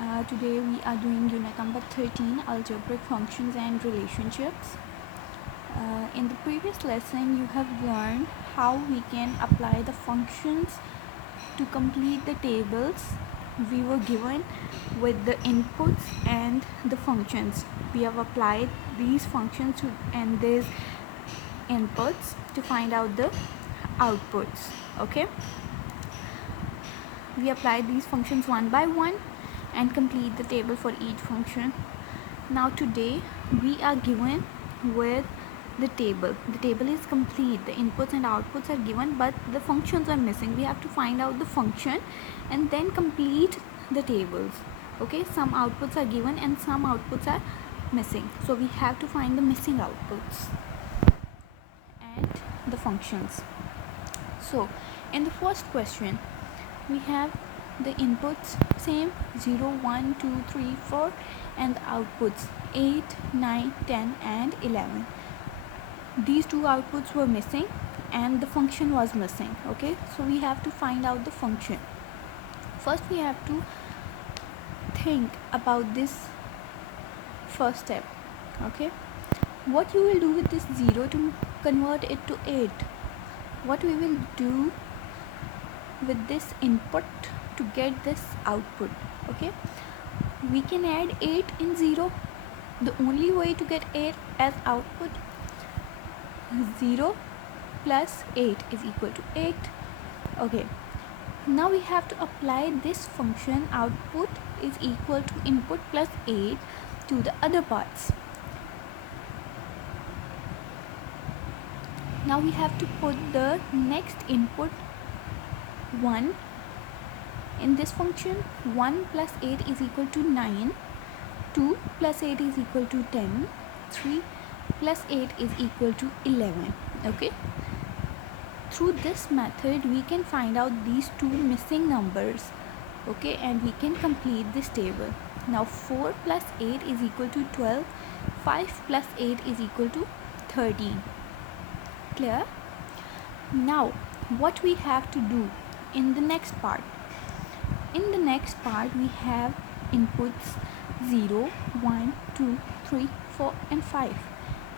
Today we are doing unit number 13, algebraic functions and relationships. In the previous lesson you have learned how we can apply the functions to complete the tables we were given with the inputs and the functions. We have applied these functions and these inputs to find out the outputs. Okay, we applied these functions one by one and complete the table for each function. Now today we are given with the table. The table is complete, the inputs and outputs are given, but the functions are missing. We have to find out the function and then complete the tables. Okay, some outputs are given and some outputs are missing, so we have to find the missing outputs and the functions. So in the first question we have the inputs same 0, 1, 2, 3, 4 and the outputs 8, 9, 10 and 11. These two outputs were missing and the function was missing. Okay, so we have to find out the function. First we have to think about this first step. Okay, what you will do with this 0 to convert it to 8? What we will do with this input to get this output? Okay, we can add 8 in 0. The only way to get 8 as output, 0 plus 8 is equal to 8. Okay, now we have to apply this function output is equal to input plus 8 to the other parts. Now we have to put the next input 1 in this function. 1 plus 8 is equal to 9, 2 plus 8 is equal to 10, 3 plus 8 is equal to 11. Okay, through this method we can find out these two missing numbers. Okay, and we can complete this table. Now 4 plus 8 is equal to 12, 5 plus 8 is equal to 13. Clear? Now what we have to do in the next part? In the next part we have inputs 0, 1, 2, 3, 4 and 5,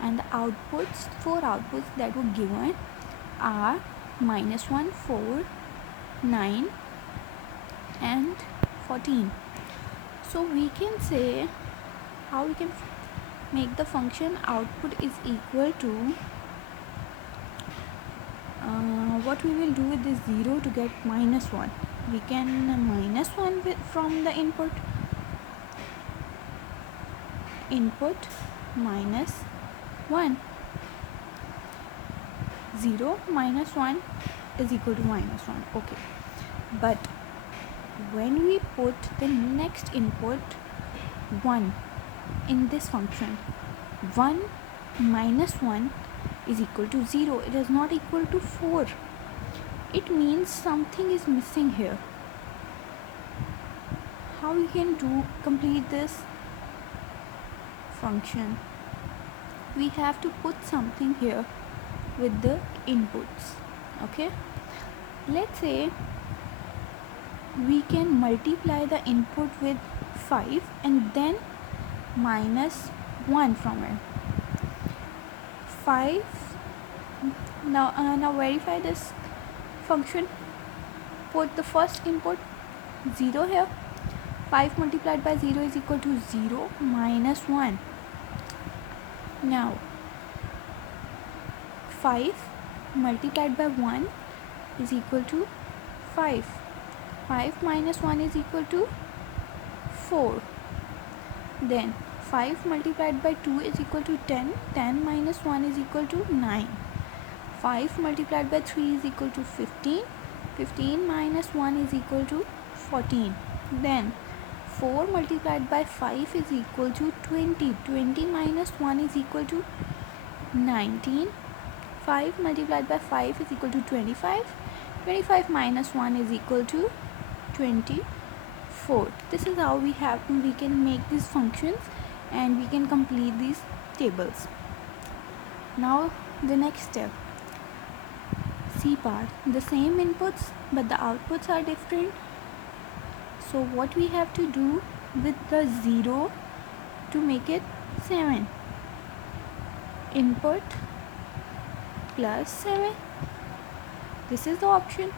and the outputs, 4 outputs that were given are -1, 4, 9 and 14. So we can say how we can make the function output is equal to what we will do with this 0 to get -1. We can -1 from the input minus 1. 0 minus 1 is equal to -1. Okay, but when we put the next input 1 in this function, 1 minus 1 is equal to 0. It is not equal to 4. It means something is missing here. How we can complete this function? We have to put something here with the inputs. Okay, let's say we can multiply the input with 5 and then minus 1 from it. 5. Now verify this function. Put the first input 0 here. 5 multiplied by 0 is equal to 0 minus 1. Now 5 multiplied by 1 is equal to 5. 5 minus 1 is equal to 4. Then 5 multiplied by 2 is equal to 10. 10 minus 1 is equal to 9. 5 multiplied by 3 is equal to 15. 15 minus 1 is equal to 14. Then 4 multiplied by 5 is equal to 20. 20 minus 1 is equal to 19. 5 multiplied by 5 is equal to 25. 25 minus 1 is equal to 24. This is how we can make these functions and we can complete these tables. Now the next step, C part, the same inputs but the outputs are different. So what we have to do, with the 0 to make it 7. Input plus 7. This is the option.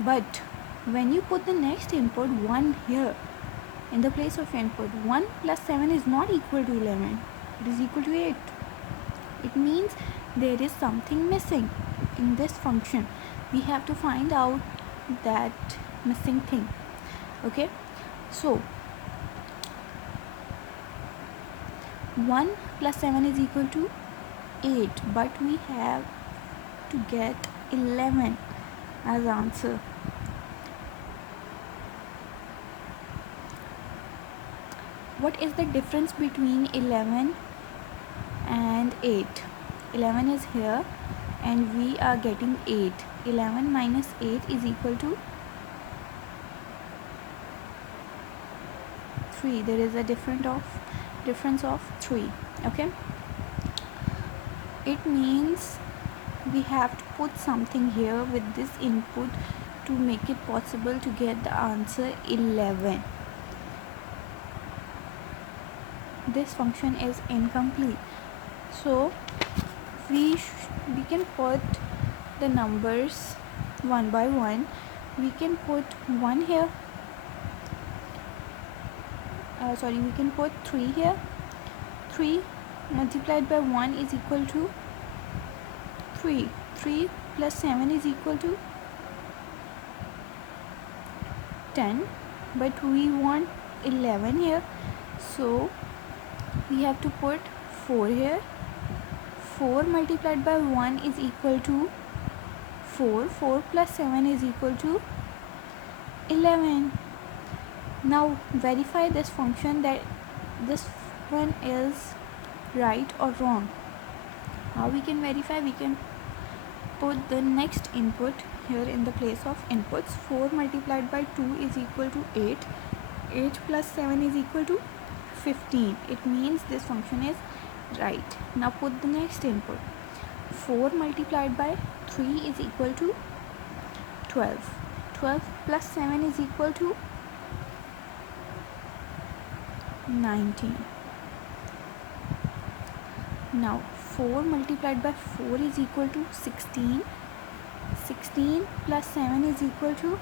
But when you put the next input 1 here in the place of input, 1 plus 7 is not equal to 11. It is equal to 8. It means there is something missing in this function. We have to find out that missing thing. Okay, so 1 plus 7 is equal to 8, but we have to get 11 as answer. What is the difference between 11 and 8? 11 is here and we are getting 8. 11 minus 8 is equal to 3. There is a difference of 3. Okay, it means we have to put something here with this input to make it possible to get the answer 11. This function is incomplete, so we can put the numbers one by one. We can put 1 here, we can put 3 here. 3 multiplied by 1 is equal to 3. 3 plus 7 is equal to 10, but we want 11 here, so we have to put 4 here. 4 multiplied by 1 is equal to 4. 4 plus 7 is equal to 11. Now verify this function that this one is right or wrong. How we can verify? We can put the next input here in the place of inputs. 4 multiplied by 2 is equal to 8. 8 plus 7 is equal to 15. It means this function is right. Now put the next input. 4 multiplied by 3 is equal to 12. 12 plus 7 is equal to 19. Now 4 multiplied by 4 is equal to 16. 16 plus 7 is equal to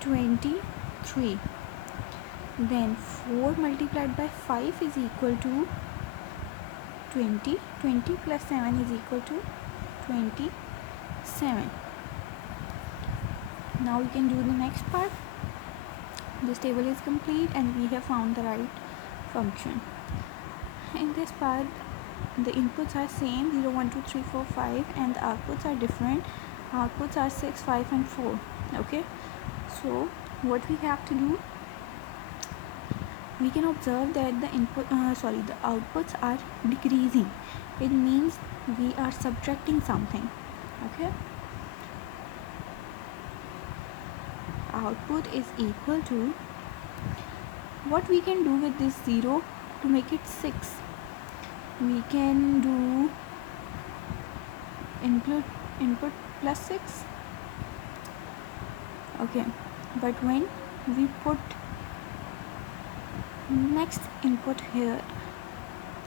23. Then 4 multiplied by 5 is equal to 20. 20 plus 7 is equal to 27. Now we can do the next part. This table is complete and we have found the right function. In this part, the inputs are same, 0, 1, 2, 3, 4, 5, and the outputs are different. Outputs are 6, 5 and 4. Okay, so what we have to do, we can observe that the the outputs are decreasing. It means we are subtracting something. Okay, output is equal to, what we can do with this 0 to make it 6? We can do input plus 6. Okay, but when we put next input here,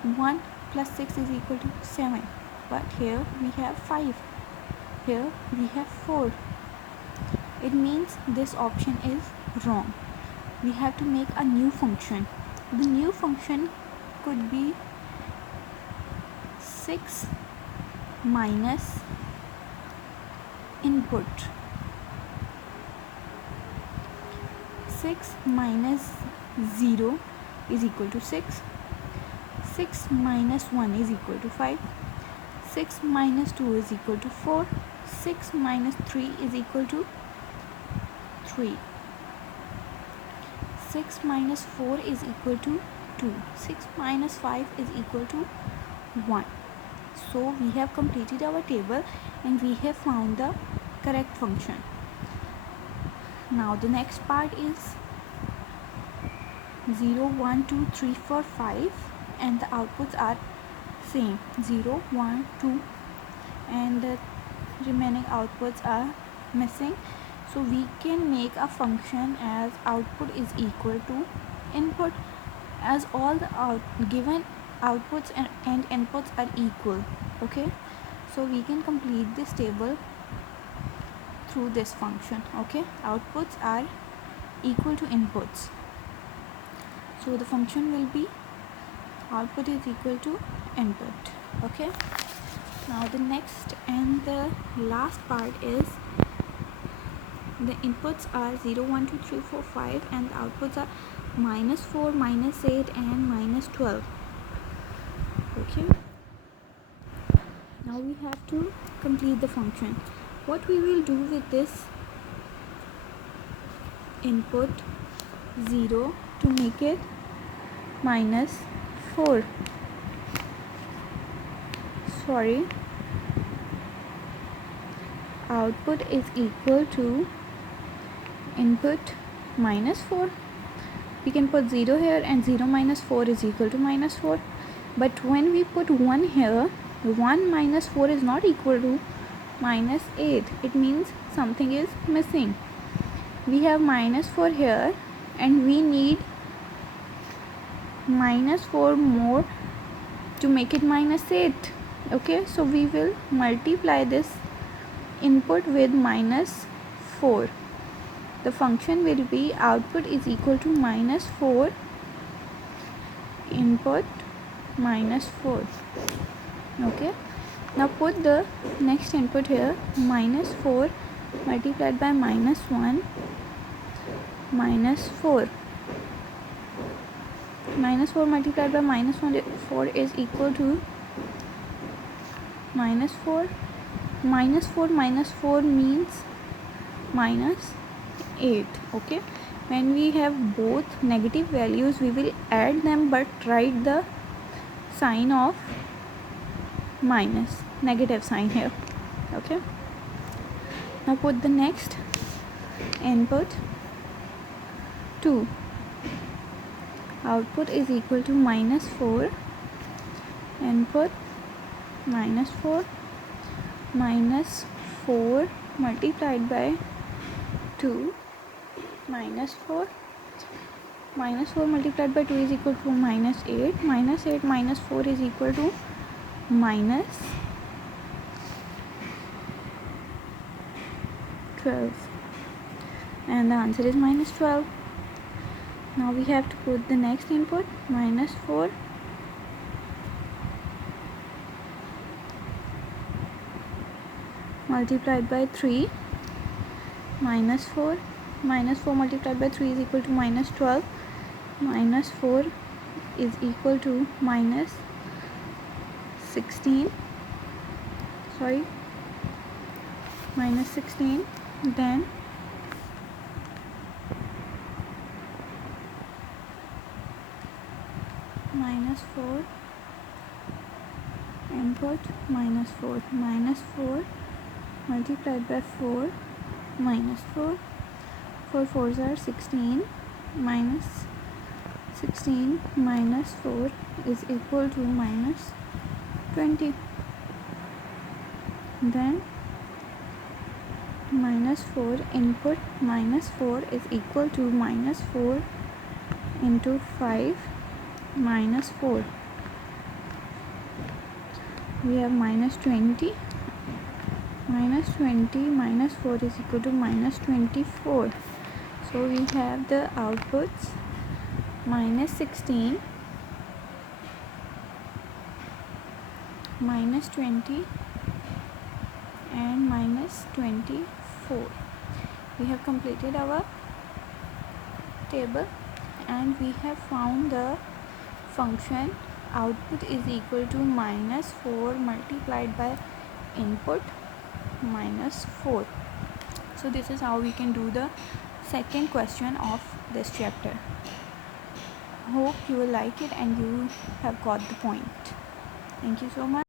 1 plus 6 is equal to 7, but here we have 5, here we have 4. It means this option is wrong. We have to make a new function. The new function could be 6 minus input. 6 minus 0 is equal to 6. 6 minus 1 is equal to 5. 6 minus 2 is equal to 4. 6 minus 3 is equal to 3. 6 minus 4 is equal to 2. 6 minus 5 is equal to 1. So we have completed our table and we have found the correct function. Now the next part is 0, 1, 2, 3, 4, 5, and the outputs are same, 0, 1, 2, and the remaining outputs are missing. So we can make a function as output is equal to input, as all the given outputs and inputs are equal. Okay, so we can complete this table through this function. Okay, outputs are equal to inputs, so the function will be output is equal to input. Okay, now the next and the last part is the inputs are 0 1 2 3 4 5 and the outputs are -4 -8 and -12. Okay, now we have to complete the function. What we will do with this input 0 to make it -4, sorry, output is equal to input -4. We can put 0 here and 0 minus 4 is equal to -4, but when we put 1 here, 1 minus 4 is not equal to -8. It means something is missing. We have -4 here and we need -4 more to make it -8. Okay, so we will multiply this input with -4. The function will be output is equal to -4 input -4. Okay, now put the next input here, -4 multiplied by -1 -4. -4 multiplied by -4 is equal to -4. -4 minus 4 means -8. Okay, when we have both negative values we will add them but write the sign of minus, negative sign here. Okay, now put the next input 2. Output is equal to -4 input -4 -4 multiplied by 2 -4 -4 multiplied by 2 is equal to -8 -8 minus 4 is equal to -12, and the answer is -12. Now we have to put the next input, -4 multiplied by 3 -4 -4 multiplied by 3 is equal to -12, -4 is equal to -16, sorry, -16, then -4 input -4 -4 multiplied by 4 -4 4 4s are 16, -16 minus 4 is equal to -20, then -4 input -4 is equal to -4 into 5 -4. We have -20 -20 minus 4 is equal to -24. So we have the outputs -16 -20 and -24. We have completed our table and we have found the function output is equal to -4 multiplied by input -4. So this is how we can do the second question of this chapter. Hope you will like it and you have got the point. Thank you so much.